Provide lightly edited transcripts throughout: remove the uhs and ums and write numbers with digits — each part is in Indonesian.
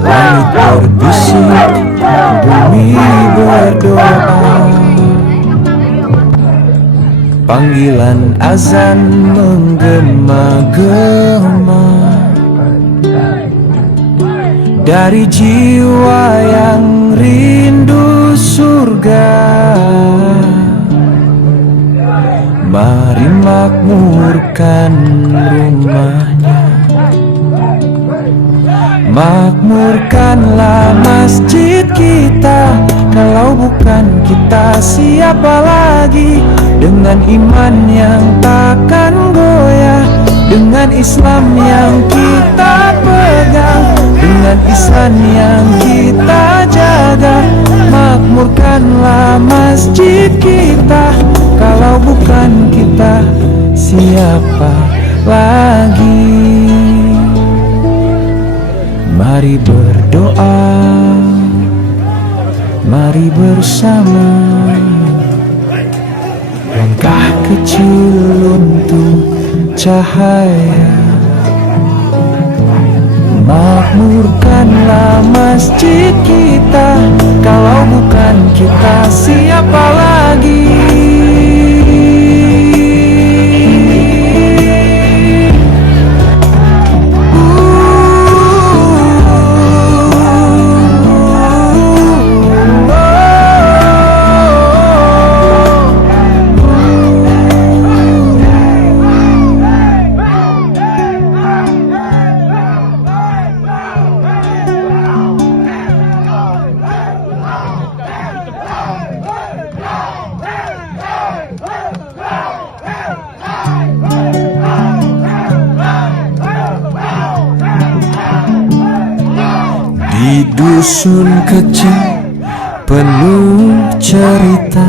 Langit berbisik, bumi berdoa. Panggilan azan menggema-gema dari jiwa yang rindu surga. Mari makmurkan rumahnya, makmurkanlah masjid kita. Kalau bukan kita siapa lagi? Dengan iman yang takkan goyah, dengan Islam yang kita pegang, dengan ihsan yang kita jaga. Makmurkanlah masjid kita. Kalau bukan kita siapa lagi? Mari berdoa, mari bersama, langkah kecil untuk cahaya. Makmurkanlah masjid kita. Kalau bukan kita siapa lagi? Di dusun kecil penuh cerita,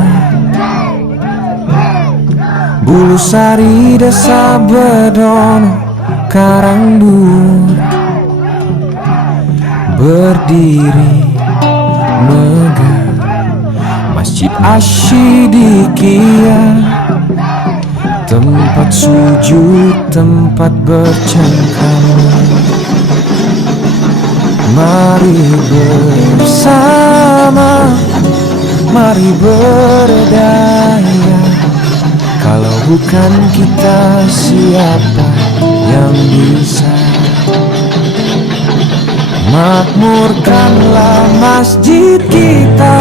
Bulusari desa Bedono Karangbur, berdiri megah Masjid Asy-Syidikiyah, tempat sujud, tempat bercengkrama. Mari bersama, mari berdaya. Kalau bukan kita siapa yang bisa? Makmurkanlah masjid kita.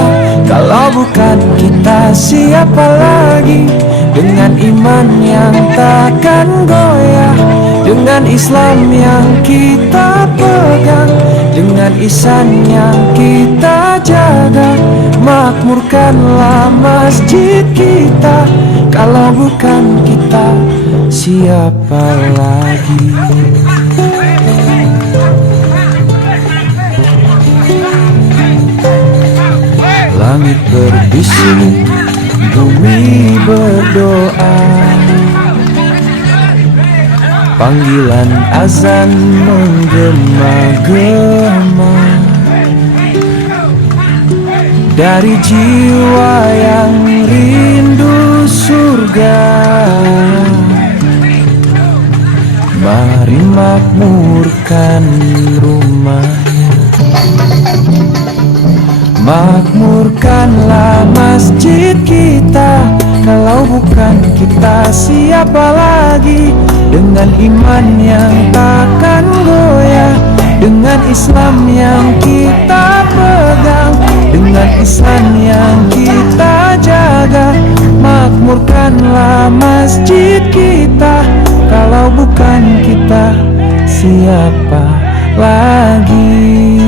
Kalau bukan kita siapa lagi? Dengan iman yang takkan goyah, dengan Islam yang kita pegang, dengan ihsan yang kita jaga. Makmurkanlah masjid kita, kalau bukan kita siapa lagi? Langit berbisik, bumi berdoa, panggilan azan menggema-gema dari jiwa yang rindu surga. Mari makmurkan rumahnya, makmurkanlah masjid kita, kalau bukan kita siapa lagi? Dengan iman yang takkan goyah, dengan Islam yang kita pegang, dengan ihsan yang kita jaga. Makmurkanlah masjid kita, kalau bukan kita siapa lagi?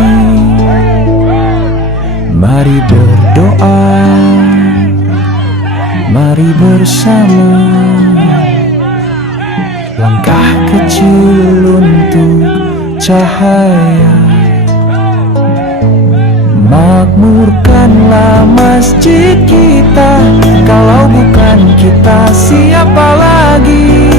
Mari berdoa, mari bersama, langkah kecil untuk cahaya. Makmurkanlah masjid kita, kalau bukan kita siapa lagi?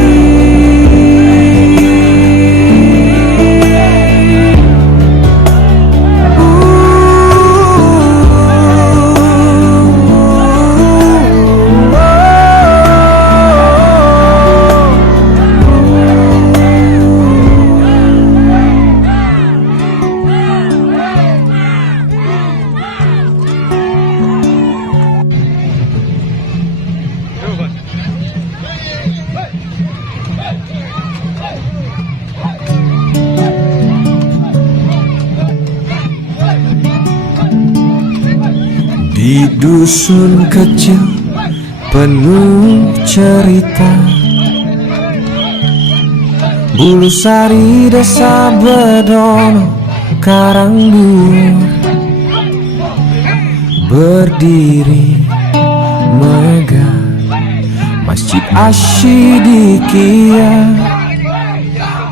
Di dusun kecil penuh cerita, Bulusari desa Bedono Karanggur, berdiri megah Masjid Asyidikia,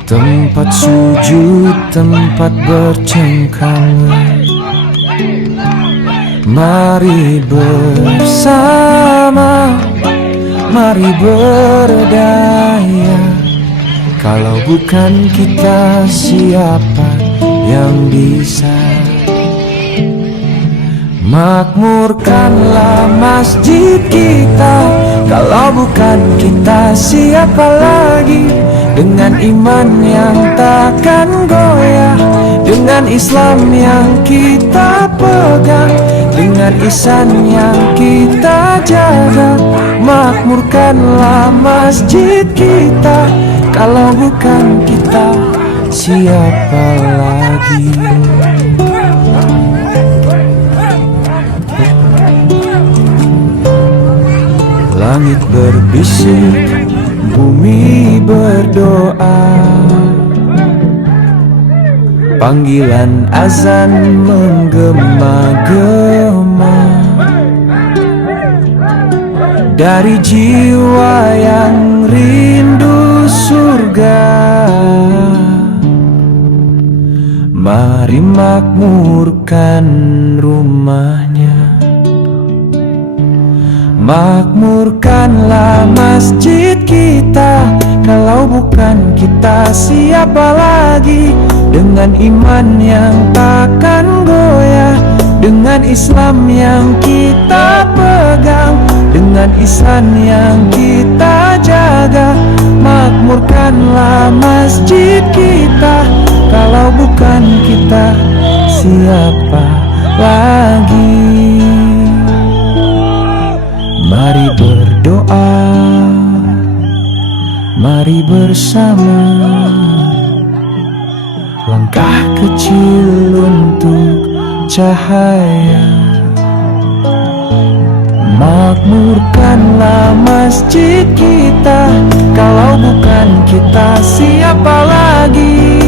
tempat sujud, tempat bercengkrama. Mari bersama, mari berdaya, kalau bukan kita siapa yang bisa? Makmurkanlah masjid kita, kalau bukan kita siapa lagi? Dengan iman yang takkan goyah, dengan Islam yang kita pegang, dengan ihsan yang kita jaga. Makmurkanlah masjid kita, kalau bukan kita siapa lagi? Langit berbisik, bumi berdoa, panggilan azan menggema-gema dari jiwa yang rindu surga. Mari makmurkan rumahnya, makmurkanlah masjid kita, kalau bukan kita siapa lagi? Dengan iman yang takkan goyah, dengan Islam yang kita pegang, dengan ihsan yang kita jaga. Makmurkanlah masjid kita, kalau bukan kita siapa lagi? Mari berdoa, mari bersama, langkah kecil untuk cahaya. Makmurkanlah masjid kita, kalau bukan kita siapa lagi?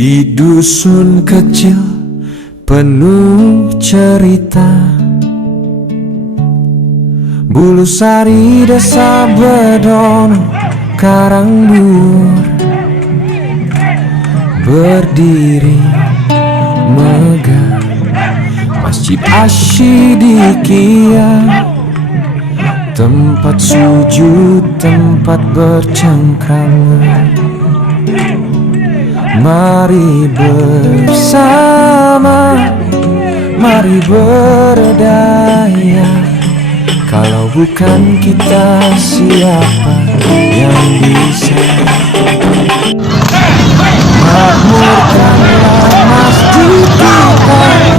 Di dusun kecil penuh cerita, Bulusari desa Bedono Karangbur, berdiri megah Masjid Asyidikia, tempat sujud, tempat bercengkrama. Mari bersama, mari berdaya. Kalau bukan kita, siapa yang bisa makmurkanlah masjid kita?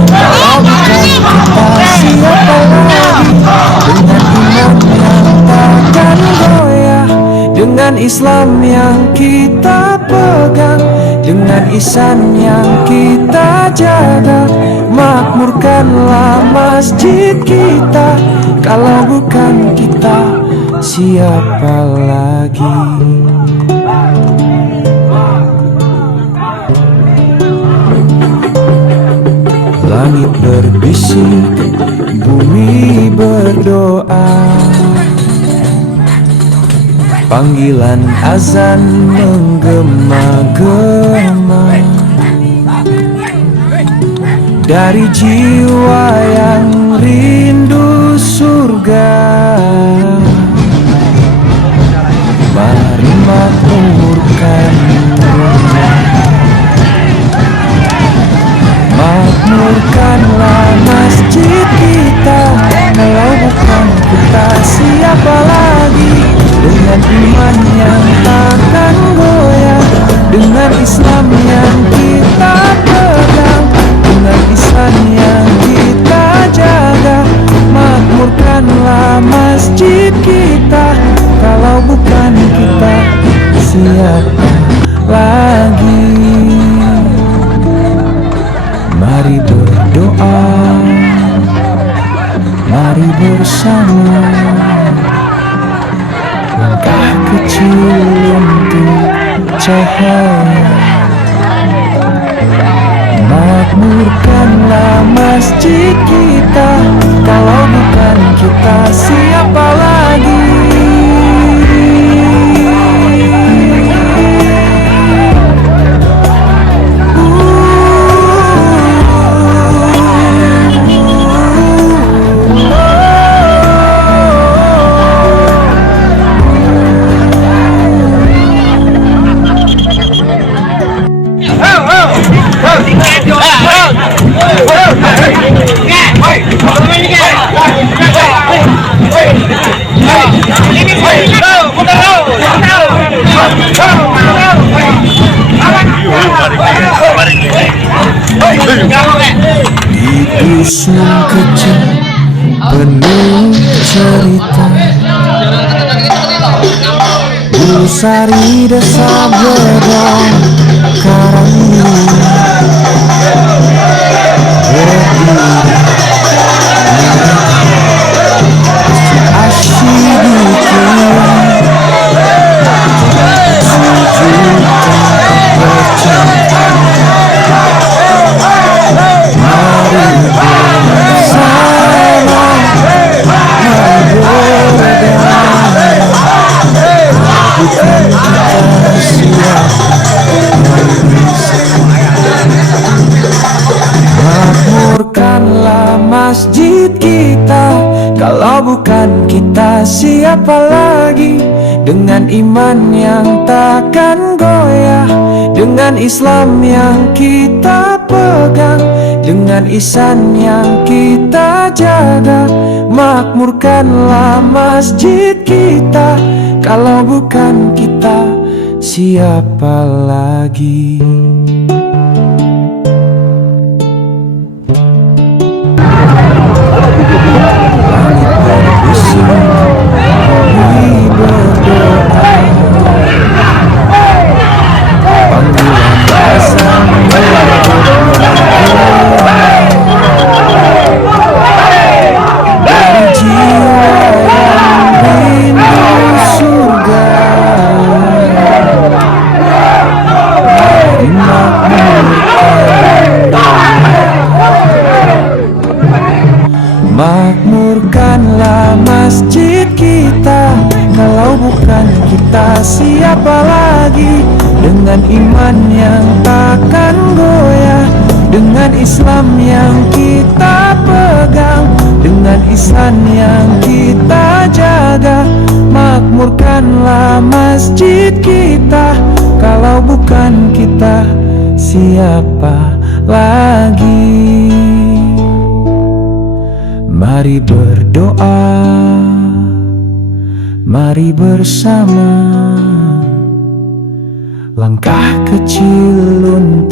Kalau bukan kita, siapa lagi? Dengan iman yang takkan goyah, dengan Islam yang kita pegang, dengan ihsan yang kita jaga, makmurkanlah masjid kita. Kalau bukan kita, siapa lagi? Langit berbisik, bumi berdoa, panggilan azan menggema-gema dari jiwa yang rindu surga. Mari makmurkan rumah, makmurkanlah masjid kita. Kalau bukan kita, siapa lagi? Dengan iman yang takkan goyah, dengan Islam yang kita pegang, dengan ihsan yang kita jaga, makmurkanlah masjid kita. Kalau bukan kita, siapa lagi? Mari berdoa, mari bersama, langkah kecil untuk cahaya. Makmurkanlah masjid kita. Kalau bukan kita, siapa lagi? Di dusun kecil penuh cerita, Bulusari desa Bedono Karangbur, berdiri Masjid Asyidikia, sujud tempat bercengkrama. Mari bersama, mari berdaya. Bukan kita, siapa yang bisa makmurkanlah masjid kita. Kalau bukan kita, siapa lagi? Dengan iman yang takkan goyah, dengan Islam yang kita pegang, dengan ihsan yang kita jaga, makmurkanlah masjid kita. Kalau bukan kita, siapa lagi? Langit berbisik, bumi berdoa, panggilan azan dari jiwa yang rindu surga. Mari makmur kita siapa lagi? Dengan iman yang takkan goyah, dengan Islam yang kita pegang, dengan ihsan yang kita jaga. Makmurkanlah masjid kita, kalau bukan kita siapa lagi? Mari berdoa, mari bersama, langkah kecil untuk